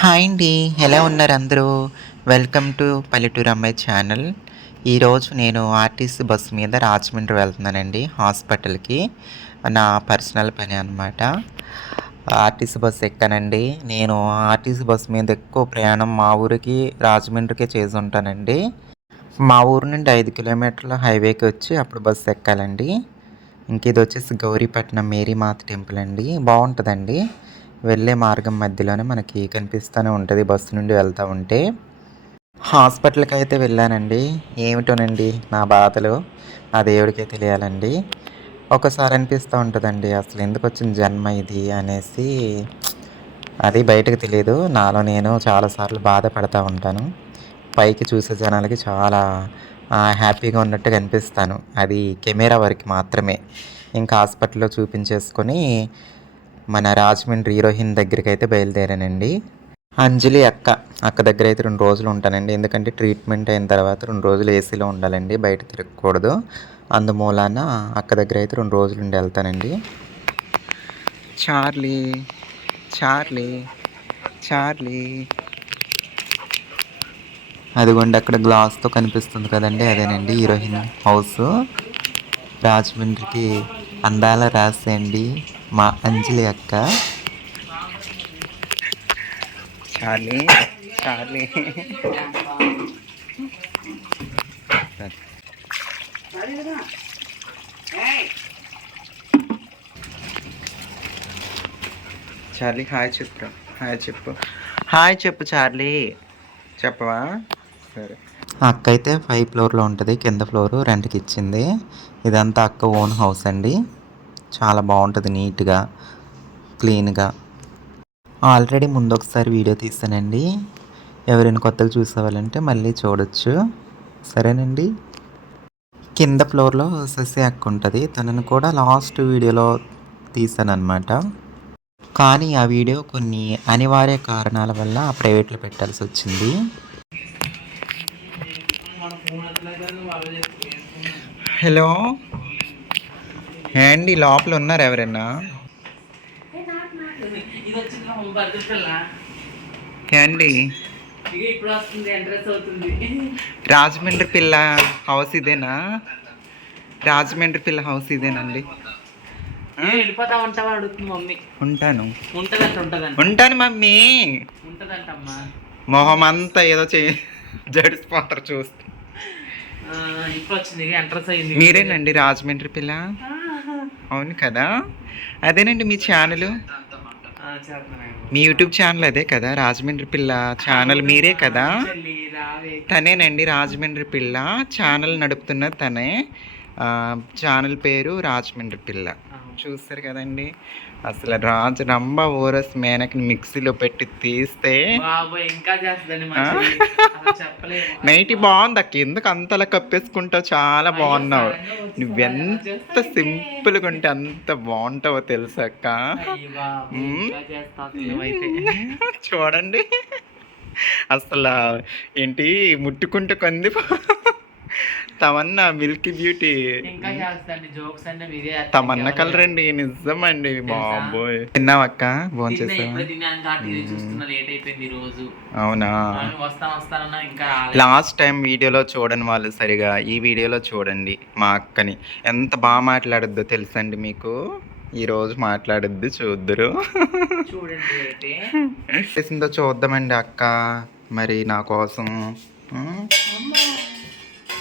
Hi అండి. ఎలా ఉన్నారు అందరూ? వెల్కమ్ టు పల్లెటూరు అమ్మాయి ఛానల్. ఈరోజు నేను ఆర్టీసీ బస్సు మీద రాజమండ్రి వెళ్తున్నానండి హాస్పిటల్‌కి. నా పర్సనల్ పని అనమాట. ఆర్టీసీ బస్సు ఎక్కానండి. నేను ఆర్టీసీ బస్సు మీద ఎక్కువ ప్రయాణం మా ఊరికి రాజమండ్రికే చేసుంటానండి. మా ఊరు నుండి 5 కిలోమీటర్ల హైవేకి వచ్చి అప్పుడు బస్సు ఎక్కాలండి. ఇంక ఇదొచ్చేసి గౌరీపట్నం మేరీమాత టెంపుల్ అండి. బావుంటదండి. వెళ్ళే మార్గం మధ్యలోనే మనకి కనిపిస్తూనే ఉంటది బస్సు నుండి వెళ్తా ఉంటే. హాస్పిటల్‌కైతే వెళ్ళానండి. ఏమిటోనండి నా బాధలు ఆ దేవుడికే తెలియాలండి. ఒక్కోసారి అనిపిస్తూ ఉంటదండి అసలు ఎందుకొచ్చిన జన్మ ఇది అనేసి. అది బయటకు తెలీదు. నాలో నేను చాలా సార్లు బాధపడతా ఉంటాను. పైకి చూసే జనాలకి చాలా హ్యాపీగా ఉన్నట్టు కనిపిస్తాను. అది కెమెరా వరకు మాత్రమే. ఇంకా హాస్పిటల్‌లో చూపించేసుకొని మన రాజమండ్రి హీరోయిన్ దగ్గరికైతే బయలుదేరానండి. అంజలి అక్క దగ్గరైతే 2 రోజులు ఉంటానండి. ఎందుకంటే ట్రీట్మెంట్ అయిన తర్వాత 2 రోజులు ఏసీలో ఉండాలండి. బయట తిరగకూడదు. అందుమూలాన అక్క దగ్గరైతే 2 రోజులు ఉండి ఎళ్తానండి. Charlie, Charlie, Charlie. అదిగోండి అక్కడ గ్లాస్‌తో కనిపిస్తుంది కదండీ! అదేనండి హీరోయిన్ హౌసు. రాజమండ్రికి అందాల రాశి అండి మా అంజలి అక్క. Charlie, Charlie. చార్లీ హాయ్ చెప్పు. హాయ్ చెప్పు. హాయ్ చెప్పు చార్లీ. చెప్పవా? సరే. అక్క అయితే 5 ఫ్లోర్‌లో ఉంటది. కింద ఫ్లోరు రెంట్‌కి ఇచ్చింది. ఇదంతా అక్క ఓన్ హౌస్ అండి. చాలా బావుంటది నీట్‌గా, క్లీన్‌గా. ఆల్రెడీ ముందొకసారి వీడియో తీసానండి. ఎవరైనా కొత్తగా చూసేవాళ్ళంటే మళ్ళీ చూడొచ్చు. సరేనండి. కింద ఫ్లోర్‌లో శశి అక్క ఉంటది. తనని కూడా లాస్ట్ వీడియోలో తీసాననమాట. కానీ ఆ వీడియో కొన్ని అనివార్య కారణాల వల్ల ప్రైవేట్‌లో పెట్టాల్సొచ్చింది. హలో! ఏండి లోపల ఉన్నారా ఎవరైనా? ఏండి? రాజమండ్రి పిల్ల హౌస్ ఇదేనా? రాజమండ్రి పిల్ల హౌస్ ఇదేనండి. వెళ్ళిపోతా ఉంటావా అడుగుతుంది మమ్మీ. ఉంటాను. ఉంటదంట ఉంటాను మమ్మీ. ఉంటదంటమ్మా. మొహం అంతా ఏదో జడిసిపోతారు చూస్తే. ఇప్పుడు వచ్చింది ఎంట్రన్స్ అయ్యింది. మీరేనండి రాజమండ్రి పిల్ల? అవును కదా. అదేనండి మీ ఛానల్. మీ యూట్యూబ్ ఛానల్ అదే కదా రాజమండ్రి పిల్ల ఛానల్ మీరే కదా. తనేనండి రాజమండ్రి పిల్ల ఛానల్ నడుపుతున్న తనే. ఛానల్ పేరు రాజమండ్రి పిల్ల. చూస్తారు కదండి అసలు రంభ ఓరస్ మేనకి మిక్సీలో పెట్టి తీస్తే నైట్ బాగుంది అక్క. ఎందుకు అంతలా కప్పేసుకుంటావు? చాలా బాగున్నావు. నువ్వెంత సింపుల్గా ఉంటే అంత బాగుంటావో తెలుసా అక్క. చూడండి అసలు ఏంటి ముట్టుకుంటూ కొంది Tamannaah Milky beauty. Tamannaah colour అండి నిజమండి బాబోయ్. తిన్నావక్క? భోంచేసావా? అవునా? లాస్ట్ టైం వీడియోలో చూడని వాళ్ళు సరిగా ఈ వీడియోలో చూడండి. మా అక్కని ఎంత బాగా మాట్లాడద్దో తెలుసండి మీకు. ఈరోజు మాట్లాడద్దు చూద్దరు. చేసిందో చూద్దామండి అక్క మరి నా కోసం.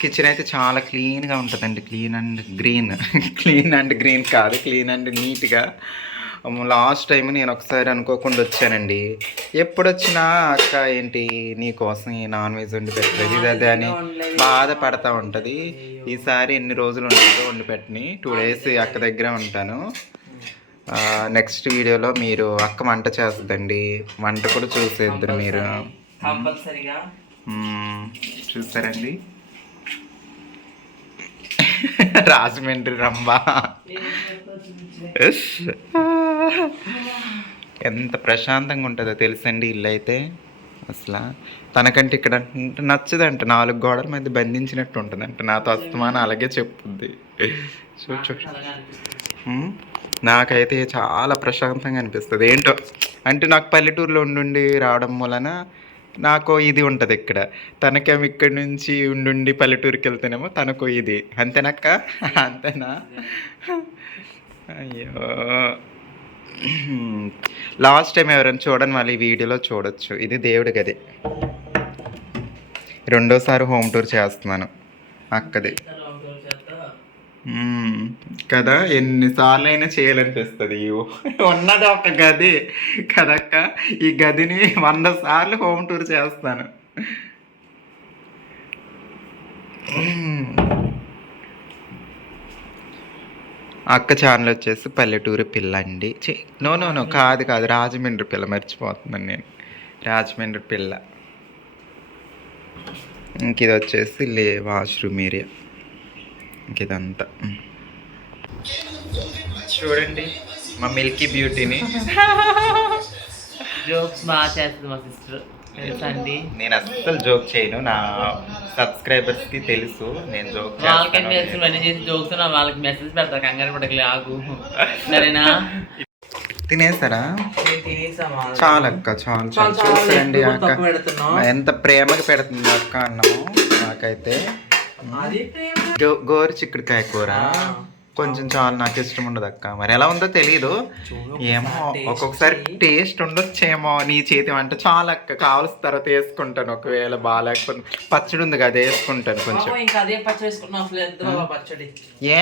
కిచెన్ అయితే చాలా క్లీన్గా ఉంటుందండి. Clean and green. Clean and green కాదు, క్లీన్ అండ్ నీట్గా. లాస్ట్ టైం నేను ఒకసారి అనుకోకుండా వచ్చానండి. ఎప్పుడు వచ్చినా అక్క ఏంటి నీకోసం ఈ నాన్ వెజ్ వండి పెట్టలేదు ఇది అదే అని బాధపడతా ఉంటుంది. ఈసారి ఎన్ని రోజులు ఉంటుందో వండి పెట్టని 2 days అక్క దగ్గర ఉంటాను. నెక్స్ట్ వీడియోలో మీరు అక్క వంట చేస్తుందండి. వంట కూడా చూసేద్దరు మీరు. చూస్తారండి రాజమండ్రి రంభ ఎంత ప్రశాంతంగా ఉంటుందో తెలుసండి ఇల్లు అయితే. అసలు తనకంటే ఇక్కడ నచ్చదంట. 4 గోడల మధ్య బంధించినట్టు ఉంటుందంట. నాతో అస్తమానం అలాగే చెప్పుద్ది. చూ నాకైతే చాలా ప్రశాంతంగా అనిపిస్తుంది ఏంటో. అంటే నాకు పల్లెటూరులో ఉండి రావడం వలన నాకు ఇది ఉంటుంది ఇక్కడ. తనకేమో ఇక్కడి నుంచి ఉండి పల్లెటూరుకి వెళ్తేనేమో తనకు ఇది. అంతేనక్క? అంతేనా? అయ్యో! లాస్ట్ టైం ఎవరైనా చూడని వాళ్ళు ఈ వీడియోలో చూడొచ్చు. ఇది దేవుడి గది. రెండోసారి హోమ్ టూర్ చేస్తున్నాను అక్కది. కదా, ఎన్నిసార్లు అయినా చేయాలనిపిస్తుంది. ఉన్నది ఒక గది కదక్క, ఈ గదిని 100 సార్లు హోమ్ టూర్ చేస్తాను. అక్క ఛానల్ వచ్చేసి పల్లెటూరు పిల్ల అండి. నో నో నో కాదు కాదు, రాజమండ్రి పిల్ల, మర్చిపోతున్నాను నేను. రాజమండ్రి పిల్ల. ఇంక ఇది వచ్చేసి వాష్రూమ్ ఏరియా. ఇంక ఇదంతా చూడండి మా మిల్కీ బ్యూటీని. జోక్స్ బాగా చేస్తుంది మా సిస్టర్, తెలుసా అండి? నేను అస్సలు జోక్ చేయను, నా సబ్స్క్రైబర్స్కి తెలుసు నేను జోక్ వాళ్ళకి చేసి జోక్స్ వాళ్ళకి మెసేజ్ పెడతారు, కంగారు పడకలే ఆగు, సరేనా? తినేసారా? చాలా అక్క, చాలా చాలా చూడండి అక్క ఎంత ప్రేమగా పెడుతుంది అక్క అన్నము. నాకైతే గోరు చిక్కుడుకాయ కూర కొంచెం చాలా నాకు ఇష్టం ఉండదు అక్క. మరి ఎలా ఉందో తెలీదు, ఏమో ఒక్కొక్కసారి టేస్ట్ ఉండొచ్చేమో. నీ చేతి వంట చాలా అక్క, కావాల్సిన తర్వాత వేసుకుంటాను. ఒకవేళ బాగాలేకపోతే పచ్చడి ఉంది కదా, వేసుకుంటాను కొంచెం. ఏ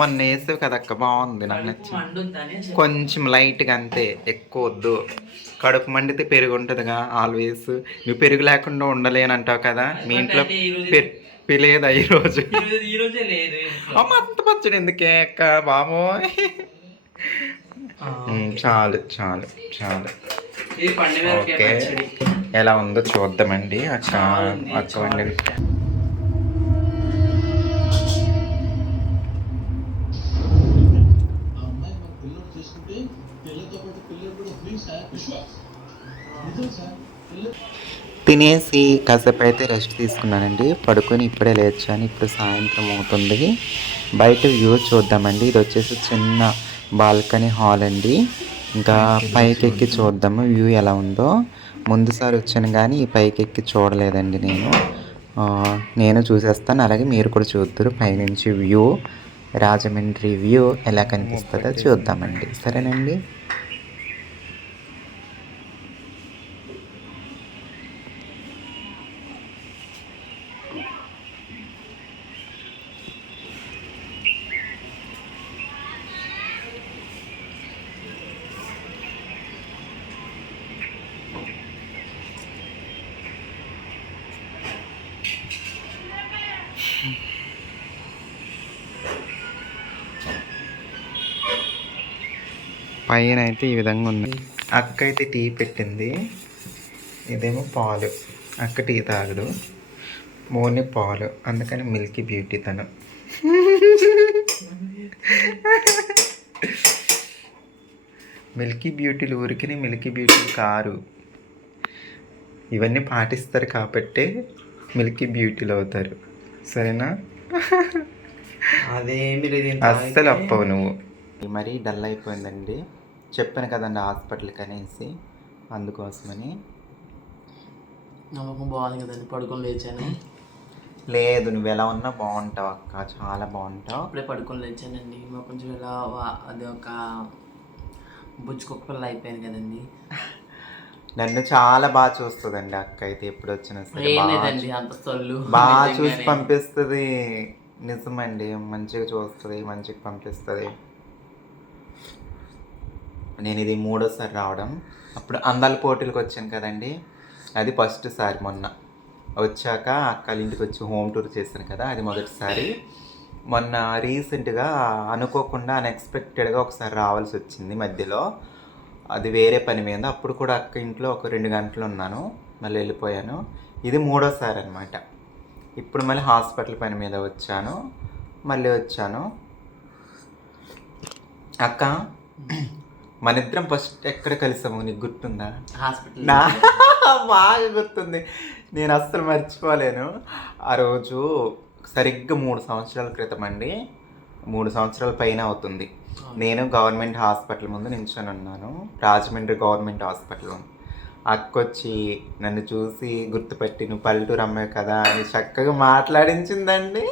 మొన్న వేసావు కదక్క, బాగుంది, నాకు నచ్చింది. కొంచెం లైట్గా అంతే, ఎక్కువ వద్దు. కడుపు మండితే పెరుగు ఉంటుందిగా ఆల్వేస్. నువ్వు పెరుగు లేకుండా ఉండలేనంటావు కదా, మీ ఇంట్లో లేదా ఈరోజు? అమ్మ అంత పచ్చడి ఎందుకే అక్క బాబో. చాలు చాలు చాలు. ఓకే, ఎలా ఉందో చూద్దామండి అక్క. అక్క వండి తినేసి కాసేపు అయితే రెస్ట్ తీసుకున్నానండి, పడుకొని ఇప్పుడే లేచాను. ఇప్పుడు సాయంత్రం అవుతుంది. బయట వ్యూ చూద్దామండి. ఇది వచ్చేసి చిన్న బాల్కనీ హాల్ అండి. ఇంకా పైకి ఎక్కి చూద్దాము వ్యూ ఎలా ఉందో. ముందుసారి వచ్చాను కానీ ఈ పైకి ఎక్కి చూడలేదండి నేను చూసేస్తాను, అలాగే మీరు కూడా చూద్దరు. పైనుంచి వ్యూ, రాజమండ్రి వ్యూ ఎలా కనిపిస్తుందో చూద్దామండి, సరేనండి? పైన అయితే ఈ విధంగా ఉంది. అక్క అయితే టీ పెట్టింది, ఇదేమో పాలు. అక్క టీ తాగడు, మోని పాలు, అందుకని మిల్కీ బ్యూటీ తను. మిల్కీ బ్యూటీలు ఊరికి మిల్కీ బ్యూటీలు కారు, ఇవన్నీ పాటిస్తారు కాబట్టే మిల్కీ బ్యూటీలు అవుతారు, సరేనా? అస్సలు అప్పవు నువ్వు. మరీ డల్ అయిపోయిందండి, చెప్పాను కదండి హాస్పిటల్కి అనేసి, అందుకోసమని. నమ్మకం బాగుంది కదండి, పడుకొని లేచాను. లేదు, నువ్వు ఎలా ఉన్నా బాగుంటావు అక్క, చాలా బాగుంటావు. అప్పుడే పడుకొని లేచానండి, మాకు కొంచెం ఎలా అది ఒక బుజ్జు కుక్క పిల్ల అయిపోయింది కదండి. నన్ను చాలా బాగా చూస్తుందండి అక్క అయితే, ఎప్పుడు వచ్చినా సరే బాగా చూసి పంపిస్తుంది. నిజమండి, మంచిగా చూస్తుంది, మంచిగా పంపిస్తుంది. నేను ఇది 3వ సారి రావడం. అప్పుడు అందాల పోటీలకు వచ్చాను కదండి, అది ఫస్ట్ సారి. మొన్న వచ్చాక అక్కల ఇంటికి వచ్చి హోమ్ టూర్ చేశాను కదా, అది మొదటిసారి. మొన్న రీసెంట్గా అనుకోకుండా అన్ఎక్స్పెక్టెడ్గా ఒకసారి రావాల్సి వచ్చింది మధ్యలో, అది వేరే పని మీద. అప్పుడు కూడా అక్క ఇంట్లో ఒక 2 గంటలు ఉన్నాను, మళ్ళీ వెళ్ళిపోయాను. ఇది 3వ సారి అనమాట. ఇప్పుడు మళ్ళీ హాస్పిటల్ పని మీద వచ్చాను, మళ్ళీ వచ్చాను. అక్క, మన ఇద్దరం ఫస్ట్ ఎక్కడ కలిసాము నీకు గుర్తుందా? హాస్పిటల్. బాగా గుర్తుంది, నేను అస్సలు మర్చిపోలేను. ఆ రోజు సరిగ్గా 3 సంవత్సరాల క్రితం అండి. 3 సంవత్సరాల పైన అవుతుంది. నేను గవర్నమెంట్ హాస్పిటల్ ముందు నించొని ఉన్నాను, రాజమండ్రి గవర్నమెంట్ హాస్పిటల్. అక్కొచ్చి నన్ను చూసి గుర్తుపట్టి నువ్వు పల్లెటూరు అమ్మాయి కదా అని చక్కగా మాట్లాడించిందండి.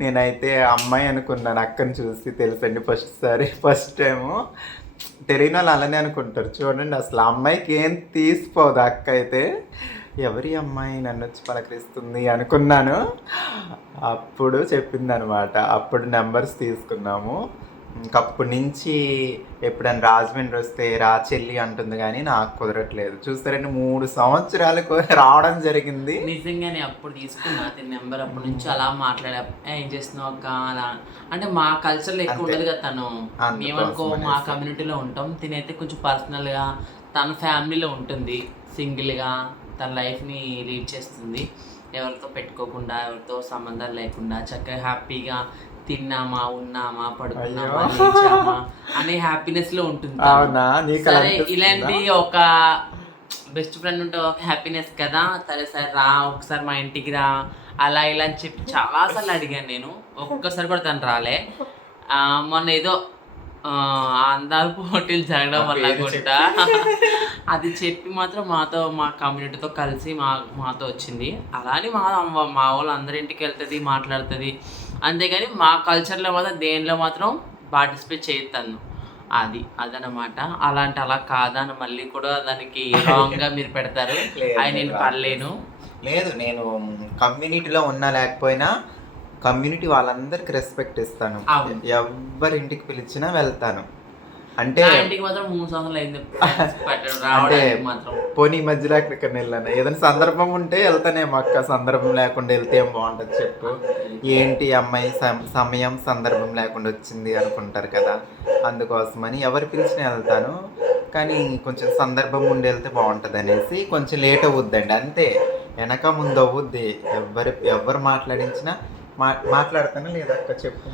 నేనైతే అమ్మాయి అనుకున్నాను అక్కని చూసి, తెలుసండి ఫస్ట్ టైము తెలియని వాళ్ళు అలానే అనుకుంటారు. చూడండి అసలు అమ్మాయికి ఏం తీసిపోదు. అక్క అయితే ఎవరి అమ్మాయి నన్ను వచ్చి పలకరిస్తుంది అనుకున్నాను. అప్పుడు చెప్పింది అనమాట. అప్పుడు నెంబర్స్ తీసుకున్నాము. ఇంకప్పటి నుంచి ఎప్పుడైనా రాజమండ్రి వస్తే రా చెల్లి అంటుంది, కానీ నాకు కుదరట్లేదు. చూస్తారండి 3 సంవత్సరాలకు రావడం జరిగింది. నిజంగానే అప్పుడు తీసుకున్నా తిని నెంబర్. అప్పటి నుంచి అలా మాట్లాడా, ఏం చేస్తున్నావు అక్క అలా. అంటే మా కల్చర్లో ఎక్కువ ఉండదు కదా తను. మేమనుకో మా కమ్యూనిటీలో ఉంటాం, తినైతే కొంచెం పర్సనల్గా తన ఫ్యామిలీలో ఉంటుంది, సింగిల్గా తన లైఫ్ని లీడ్ చేస్తుంది, ఎవరితో పెట్టుకోకుండా ఎవరితో సంబంధాలు లేకుండా చక్కగా హ్యాపీగా తిన్నామా ఉన్నామా పడుకున్నామా లేచామా అనే హ్యాపీనెస్ లో ఉంటుంది. సరే ఇలాంటి ఒక బెస్ట్ ఫ్రెండ్ ఉంటే ఒక హ్యాపీనెస్ కదా. సరే రా ఒకసారి మా ఇంటికి రా అలా ఇలా అని చెప్పి చాలాసార్లు అడిగాను నేను. ఒక్కసారి కూడా తను రాలే. మొన్న ఏదో అందాలు పోటీలు జరగడం వల్ల అనుకుంటా అది చెప్పి మాత్రం మా కమ్యూనిటీతో కలిసి మాతో వచ్చింది. అలానే మా వాళ్ళు అందరింటికి వెళ్తుంది, మాట్లాడుతుంది. అంతేగాని మా కల్చర్లో మాత్రం దేనిలో మాత్రం పార్టిసిపేట్ చేస్తాను. అదనమాట. అలా కాదని మళ్ళీ కూడా దానికి రాంగ్గా మీరు పెడతారు. అది నేను పడలేను. లేదు, నేను కమ్యూనిటీలో ఉన్నా లేకపోయినా కమ్యూనిటీ వాళ్ళందరికి రెస్పెక్ట్ ఇస్తాను. ఎవరింటికి పిలిచినా వెళ్తాను. అంటే ఇంటికి మాత్రం 3 సంవత్సరాలు అయింది. అంటే పోనీ మధ్యలో ఎక్కడికైనా వెళ్ళాను, ఏదైనా సందర్భం ఉంటే వెళ్తానేమో అక్క. సందర్భం లేకుండా వెళ్తే ఏం బాగుంటుంది చెప్పు. ఏంటి అమ్మాయి సమయం సందర్భం లేకుండా వచ్చింది అనుకుంటారు కదా, అందుకోసమని ఎవరు పిలిచినా వెళ్తాను. కానీ కొంచెం సందర్భం ఉండి వెళ్తే బాగుంటుంది అనేసి కొంచెం లేట్ అవుద్దండి, అంతే. వెనక ముందు అవుద్ది. ఎవరు మాట్లాడించినా మాట్లాడతాను లేదా అక్క చెప్పు.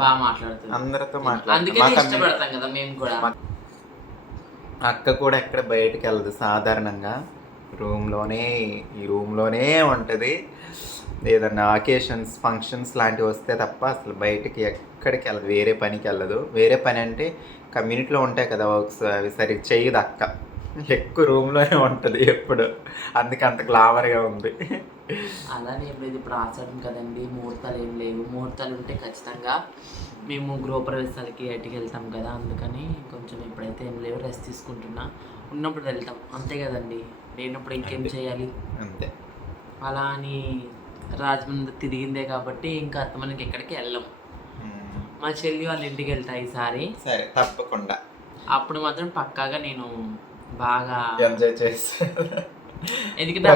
బాగా మాట్లాడుతాను, అందరితో మాట్లాడతాను. అక్క కూడా ఎక్కడ బయటకు వెళ్ళదు, సాధారణంగా ఈ రూమ్లోనే ఉంటుంది. ఏదన్నా అకేషన్స్ ఫంక్షన్స్ లాంటివి వస్తే తప్ప అసలు బయటకి ఎక్కడికి వెళ్ళదు, వేరే పనికి వెళ్ళదు. వేరే పని అంటే కమ్యూనిటీలో ఉంటాయి కదా ఒకసారి సరిగ్గా చేయదు అక్క, ఎక్కువ రూమ్లోనే ఉంటుంది ఎప్పుడు. అందుకే అంత గ్లామర్గా ఉంది. అలానే ఏం లేదు, ఇప్పుడు ఆచారం కదండి, ముహూర్తాలు ఏం లేవు. ముహూర్తాలు ఉంటే ఖచ్చితంగా మేము గృహప్రవేశాలకి ఎటుకి వెళ్తాం కదా, అందుకని కొంచెం ఇప్పుడైతే ఏం లేవు, రెస్ట్ తీసుకుంటున్నా. ఉన్నప్పుడు వెళ్తాం అంతే కదండి. లేనప్పుడు ఇంకేం చేయాలి అంతే. అలా అని రాజమండ్రి తిరిగిందే కాబట్టి ఇంకా మనకి ఎక్కడికి వెళ్ళాం. మా చెల్లి వాళ్ళ ఇంటికి వెళ్తా ఈసారి. సరే తప్పకుండా. అప్పుడు మాత్రం పక్కాగా నేను బాగా ఎంజాయ్ చేస్తాను, ఎందుకంటే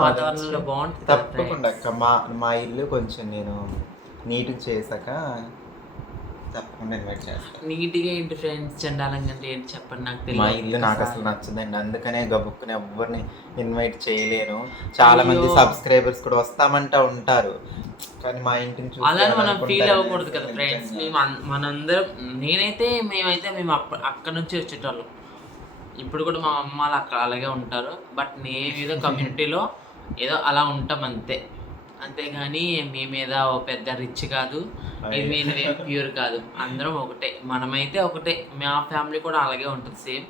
వాతావరణంలో బాగుంటుంది. తప్పకుండా అక్క. మా ఇల్లు కొంచెం నేను నీట్గా చేశాక తప్పకుండా ఇన్వైట్ చేస్తాను. నీట్గా ఏంటి ఫ్రెండ్స్, చండాలంగా అంటే ఏంటి చెప్పండి, నాకు తెలియదు. మా ఇల్లు నాకు అసలు నచ్చదండి, అందుకనే గబుక్కుని ఎవరిని ఇన్వైట్ చేయలేను. చాలా మంది సబ్స్క్రైబర్స్ కూడా వస్తామంటా ఉంటారు, కానీ మా ఇంటిని చూసి అలానే మనం ఫీల్ అవ్వకూడదు కదా ఫ్రెండ్స్. మనందరం మేమైతే మేము అక్కడ నుంచి వచ్చేటోళ్ళం. ఇప్పుడు కూడా మా అమ్మ వాళ్ళు అక్కడ అలాగే ఉంటారు. బట్ నేను ఏదో కమ్యూనిటీలో ఏదో అలా ఉంటాం అంతే. అంతేగాని మేమేదో పెద్ద రిచ్ కాదు, మేము ప్యూర్ కాదు, అందరం ఒకటే. మనమైతే ఒకటే, మా ఫ్యామిలీ కూడా అలాగే ఉంటుంది సేమ్.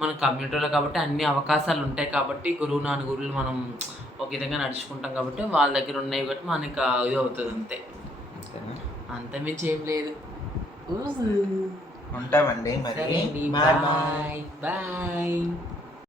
మన కమ్యూనిటీలో కాబట్టి అన్ని అవకాశాలు ఉంటాయి కాబట్టి గురువు నాన్న గురువులు మనం ఒక విధంగా నడుచుకుంటాం కాబట్టి వాళ్ళ దగ్గర ఉన్నాయి కాబట్టి మనకు ఇది అవుతుంది అంతే. అంత మించి ఏం లేదు. ఉంటామండి మరి. Bye bye.